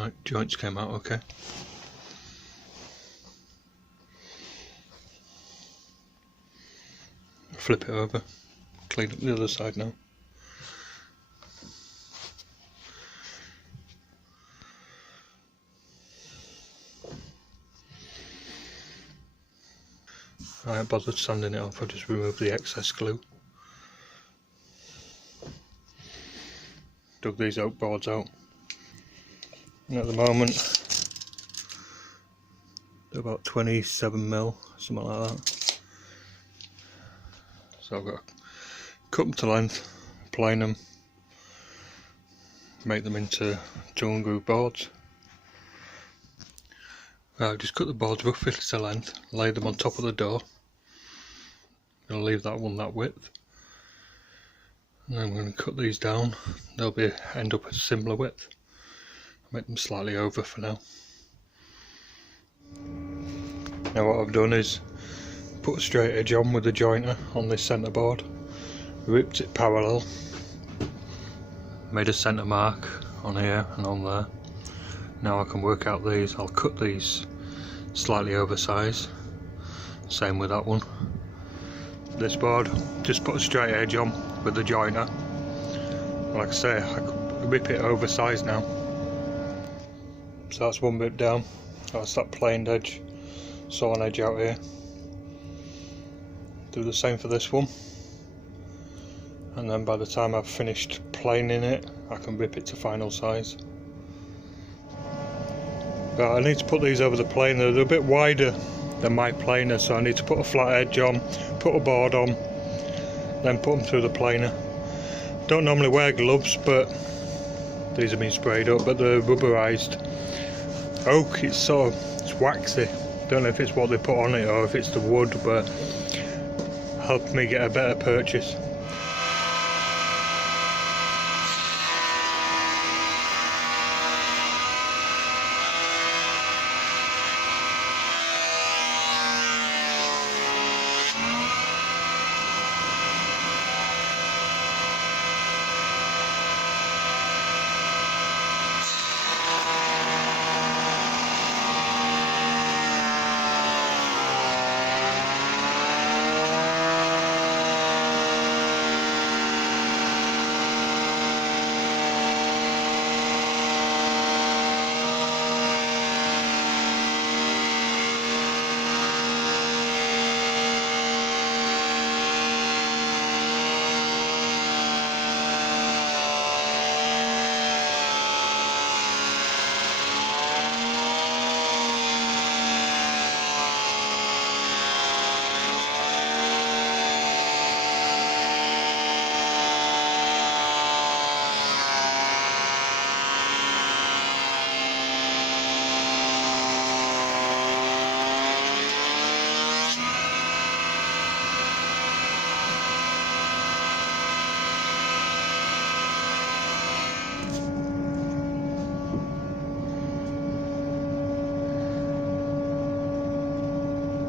Right, joints came out okay. Flip it over, clean up the other side now. I haven't bothered sanding it off, I just removed the excess glue. Dug these oak boards out. And at the moment, they're about 27mm, something like that. So I've got to cut them to length, plane them, make them into joint groove boards. I've just cut the boards roughly to length, lay them on top of the door. I'm going to leave that one that width. And then I'm going to cut these down, they'll end up a similar width. Make them slightly over for now. Now what I've done is put a straight edge on with the jointer on this centre board, ripped it parallel, made a centre mark on here and on there. Now I can work out these. I'll cut these slightly oversized, same with that one. This board, just put a straight edge on with the jointer. Like I say, I can rip it oversized now. So that's one bit down. That's that planed edge, sawn edge out here. Do the same for this one. And then by the time I've finished planing it, I can rip it to final size. But I need to put these over the planer. They're a bit wider than my planer, so I need to put a flat edge on, put a board on, then put them through the planer. Don't normally wear gloves, but these have been sprayed up, but they're rubberized. Oak, it's waxy. Don't know if it's what they put on it or if it's the wood, but helped me get a better purchase.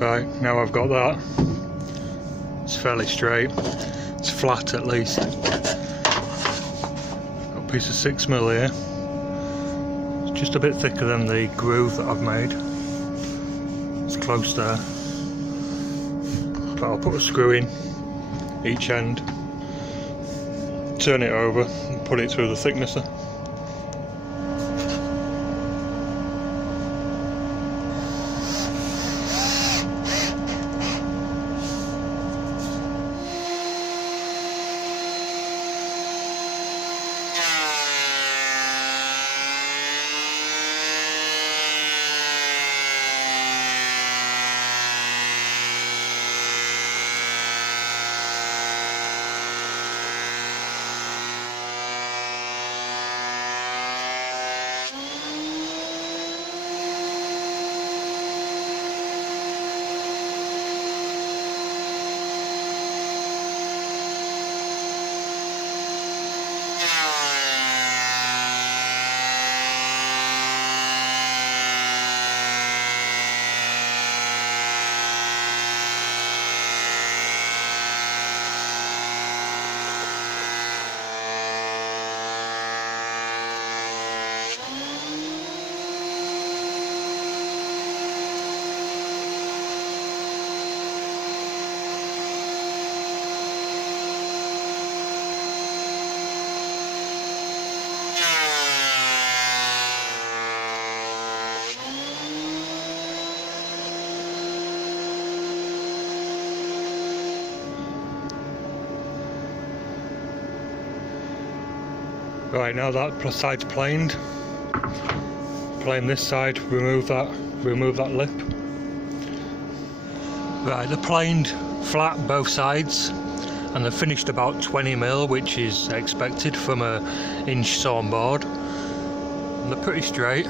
Right, now I've got that. It's fairly straight. It's flat at least. Got a piece of 6mm here. It's just a bit thicker than the groove that I've made. It's close there. But I'll put a screw in each end, turn it over and put it through the thicknesser. Right, now that side's planed, plane this side, remove that lip. Right, they're planed flat both sides, and they're finished about 20mm, which is expected from a inch sawn board. And they're pretty straight,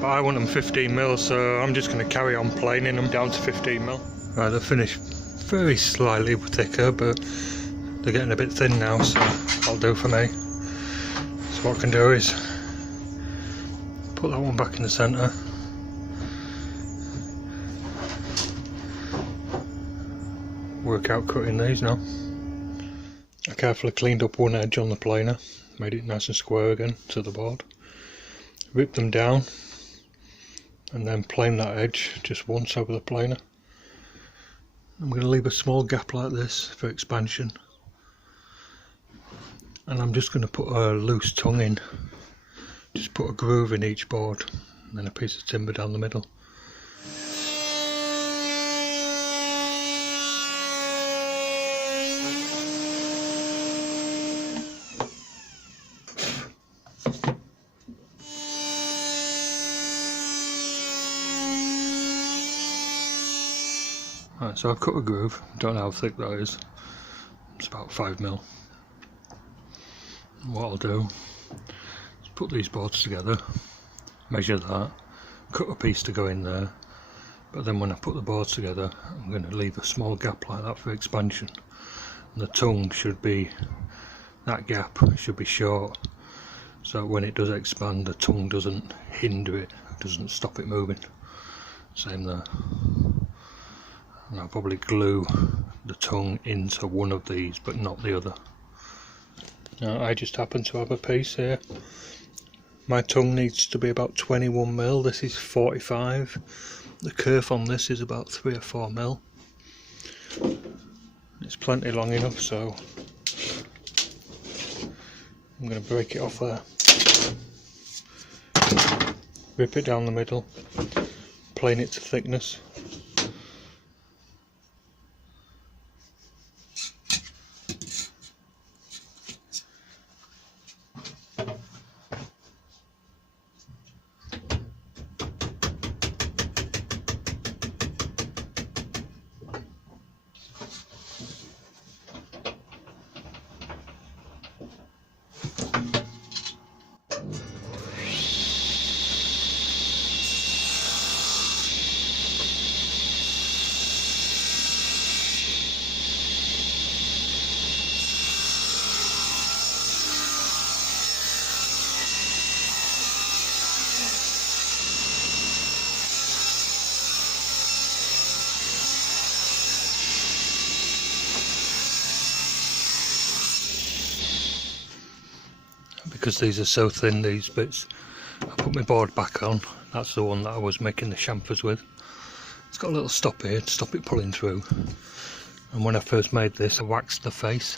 but I want them 15mm, so I'm just going to carry on planing them down to 15mm. Right, they're finished very slightly thicker, but they're getting a bit thin now, so that'll do for me. So what I can do is put that one back in the centre. Work out cutting these now. I carefully cleaned up one edge on the planer, made it nice and square again to the board. Ripped them down and then plane that edge just once over the planer. I'm going to leave a small gap like this for expansion, and I'm just going to put a loose tongue in. Just put a groove in each board and then a piece of timber down the middle. Right, so I've cut a groove, don't know how thick that is, it's about 5mm. What I'll do is put these boards together, measure that, cut a piece to go in there, but then when I put the boards together I'm going to leave a small gap like that for expansion, and the tongue should be, that gap should be short, so when it does expand the tongue doesn't hinder it, doesn't stop it moving. Same there. And I'll probably glue the tongue into one of these but not the other. Now I just happen to have a piece here. My tongue needs to be about 21mm, this is 45. The kerf on this is about 3 or 4mm. It's plenty long enough, so I'm going to break it off there. Rip it down the middle, plane it to thickness. Because these are so thin, these bits, I put my board back on. That's the one that I was making the chamfers with. It's got a little stop here to stop it pulling through, and when I first made this I waxed the face.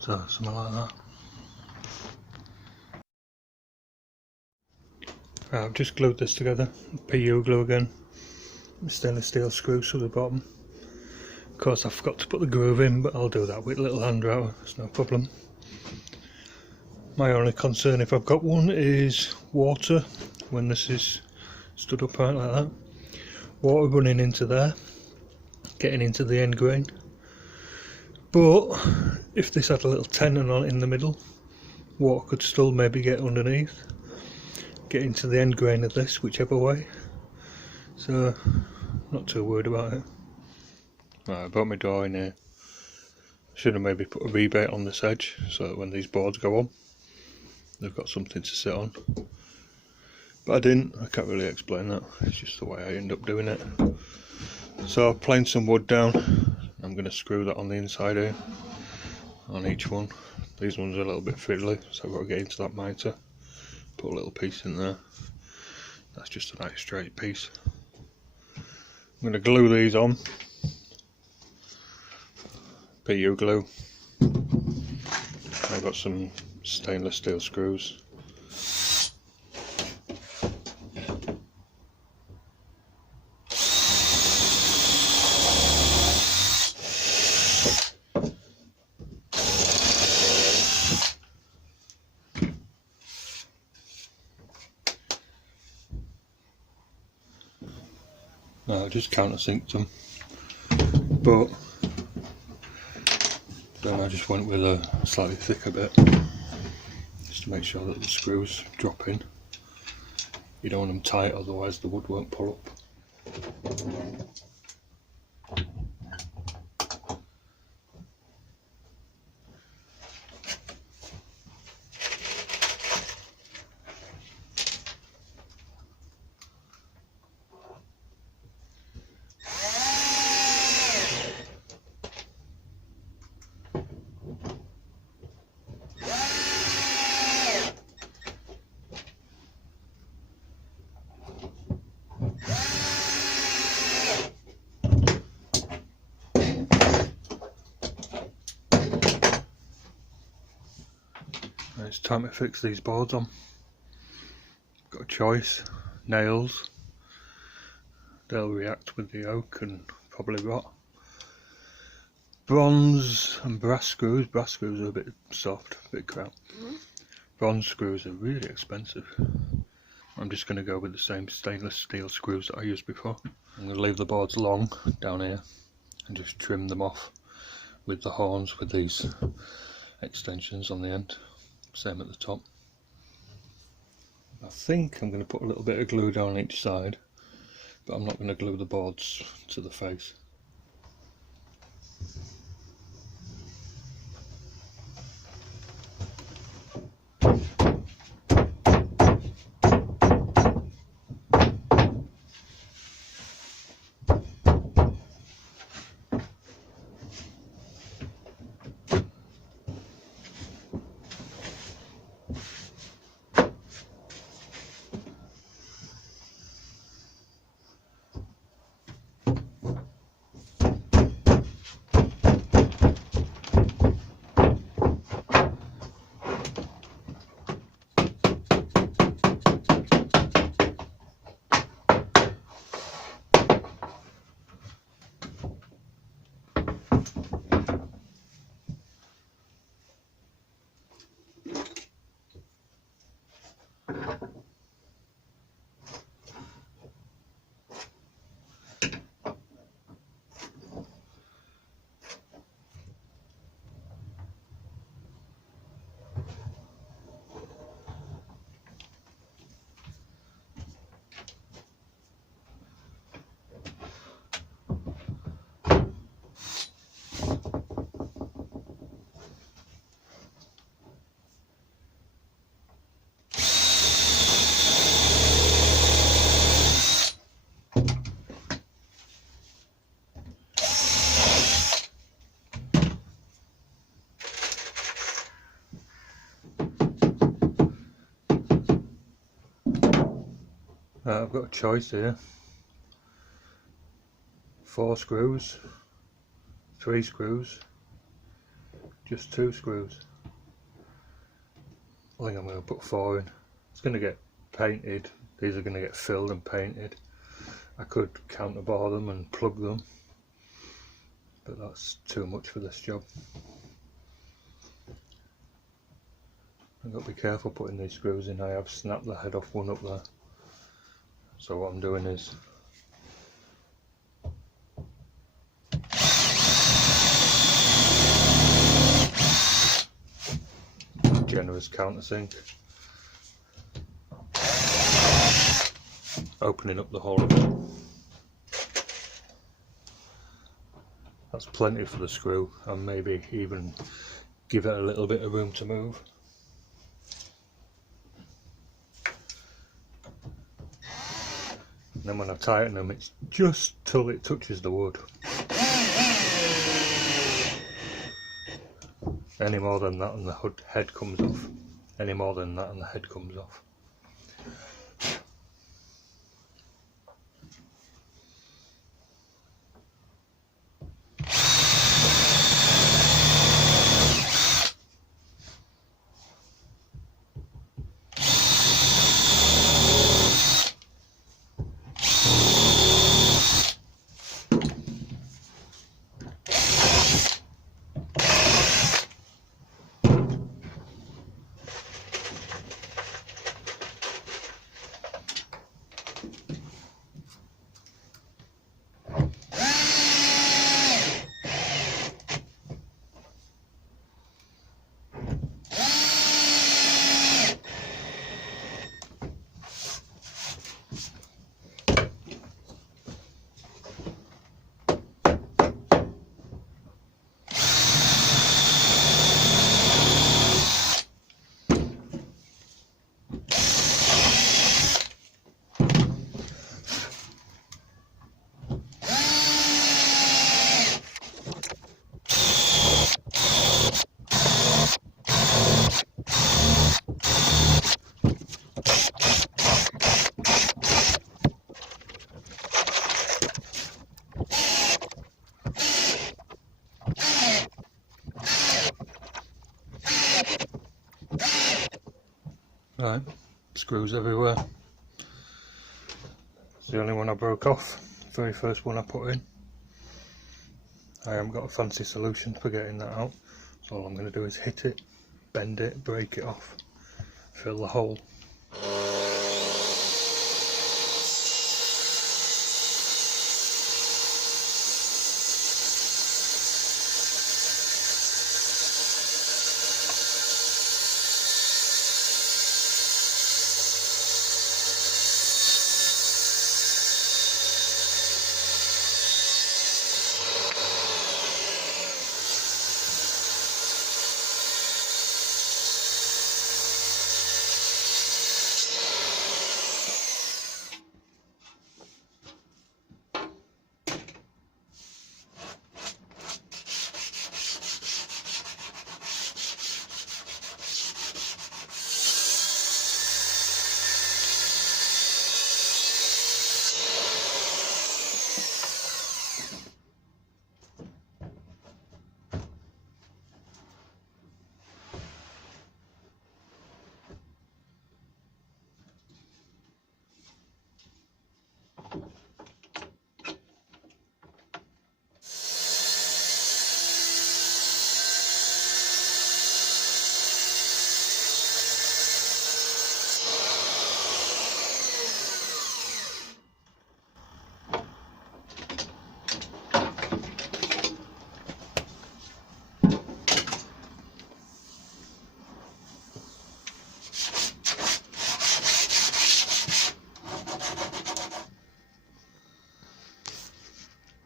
So something like that. Right, I've just glued this together, PU glue again, stainless steel screws to the bottom. Of course I forgot to put the groove in, but I'll do that with a little hand router, it's no problem. My only concern, if I've got one, is water when this is stood upright like that. Water running into there, getting into the end grain. But if this had a little tenon on it in the middle, water could still maybe get underneath, get into the end grain of this, whichever way. So not too worried about it. Right, I brought my door in here. Should have maybe put a rebate on this edge so that when these boards go on they've got something to sit on, but I didn't. I can't really explain that, it's just the way I end up doing it. So I've planed some wood down. I'm going to screw that on the inside here on each one. These ones are a little bit fiddly, so I've got to get into that mitre, put a little piece in there. That's just a nice straight piece. I'm going to glue these on, PU glue. I've got some stainless steel screws. Now I just countersinked them, but then I just went with a slightly thicker bit, just to make sure that the screws drop in. You don't want them tight, otherwise the wood won't pull up. It's time to fix these boards on. Got a choice: nails, they'll react with the oak and probably rot. Bronze and brass screws. Brass screws are a bit soft, a bit crap. Bronze screws are really expensive. I'm just going to go with the same stainless steel screws that I used before. I'm going to leave the boards long down here and just trim them off with the horns with these extensions on the end. Same at the top. I think I'm going to put a little bit of glue down each side, but I'm not going to glue the boards to the face. I've got a choice here: 4 screws, 3 screws, just 2 screws. I think I'm going to put 4 in. It's going to get painted, these are going to get filled and painted. I could counterbore them and plug them, but that's too much for this job. I've got to be careful putting these screws in. I have snapped the head off one up there. So what I'm doing is generous countersink, opening up the hole a bit. That's plenty for the screw, and maybe even give it a little bit of room to move. And then when I tighten them, it's just till it touches the wood. Any more than that and the head comes off. Any more than that and the head comes off. Right, screws everywhere. It's the only one I broke off, very first one I put in. I haven't got a fancy solution for getting that out, so all I'm going to do is hit it, bend it, break it off, fill the hole.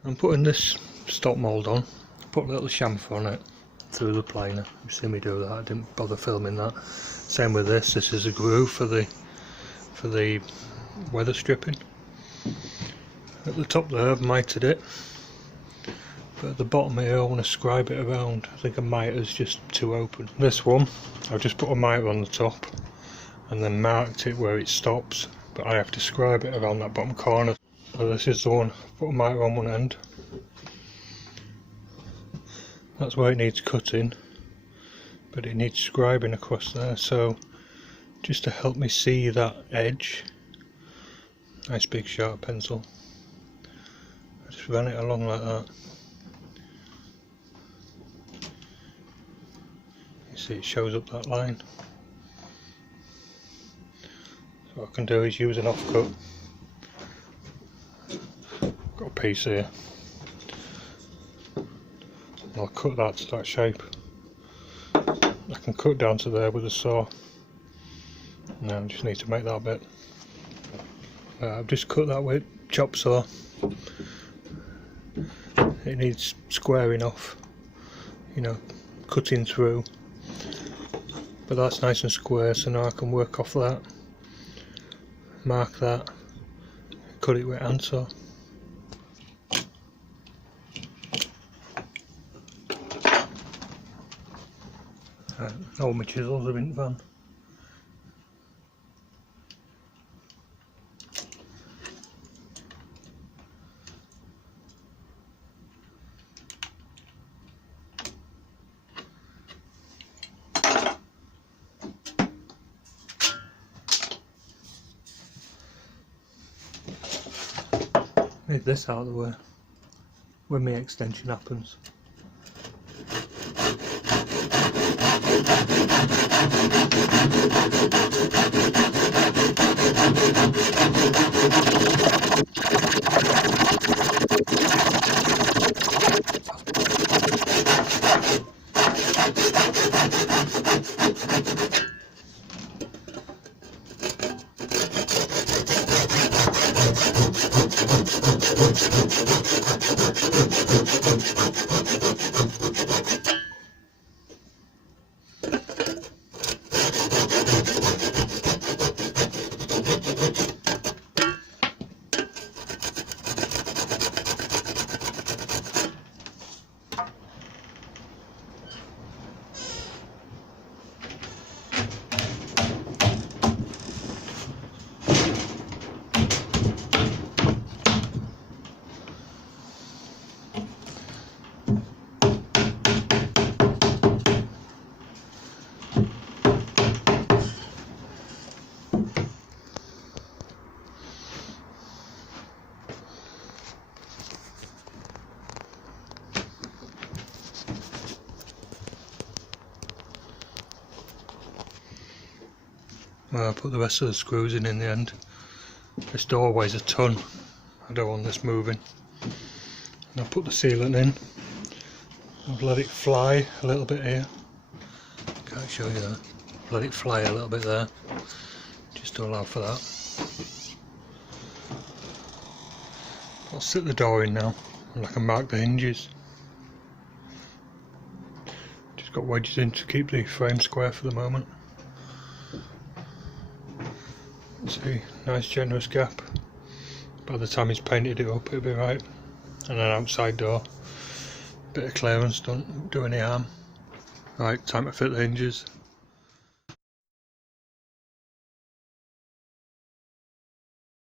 I'm putting this stop mould on, put a little chamfer on it through the planer. You see me do that, I didn't bother filming that. Same with this is a groove for the weather stripping. At the top there I've mitered it, but at the bottom here I want to scribe it around. I think a miter's just too open. This one, I've just put a miter on the top and then marked it where it stops, but I have to scribe it around that bottom corner. So this is the one, put a miter on one end, that's where it needs cutting, but it needs scribing across there, so just to help me see that edge, nice big sharp pencil, I just run it along like that. You see it shows up that line. So what I can do is use an offcut. Got a piece here, I'll cut that to that shape. I can cut down to there with a saw. Now I just need to make that bit. I've just cut that with chop saw. It needs squaring off, you know, cutting through, but that's nice and square, so now I can work off that, mark that, cut it with handsaw. All my chisels are in the van. Need this out of the way when my extension happens. Well, I put the rest of the screws in the end. This door weighs a ton. I don't want this moving. And I'll put the sealant in. I've let it fly a little bit here. Can't show you that. Let it fly a little bit there, just to allow for that. I'll sit the door in now, and I can mark the hinges. Just got wedges in to keep the frame square for the moment. See, nice generous gap. By the time he's painted it up, it'll be right. And an outside door. Bit of clearance, don't do any harm. Right, time to fit the hinges.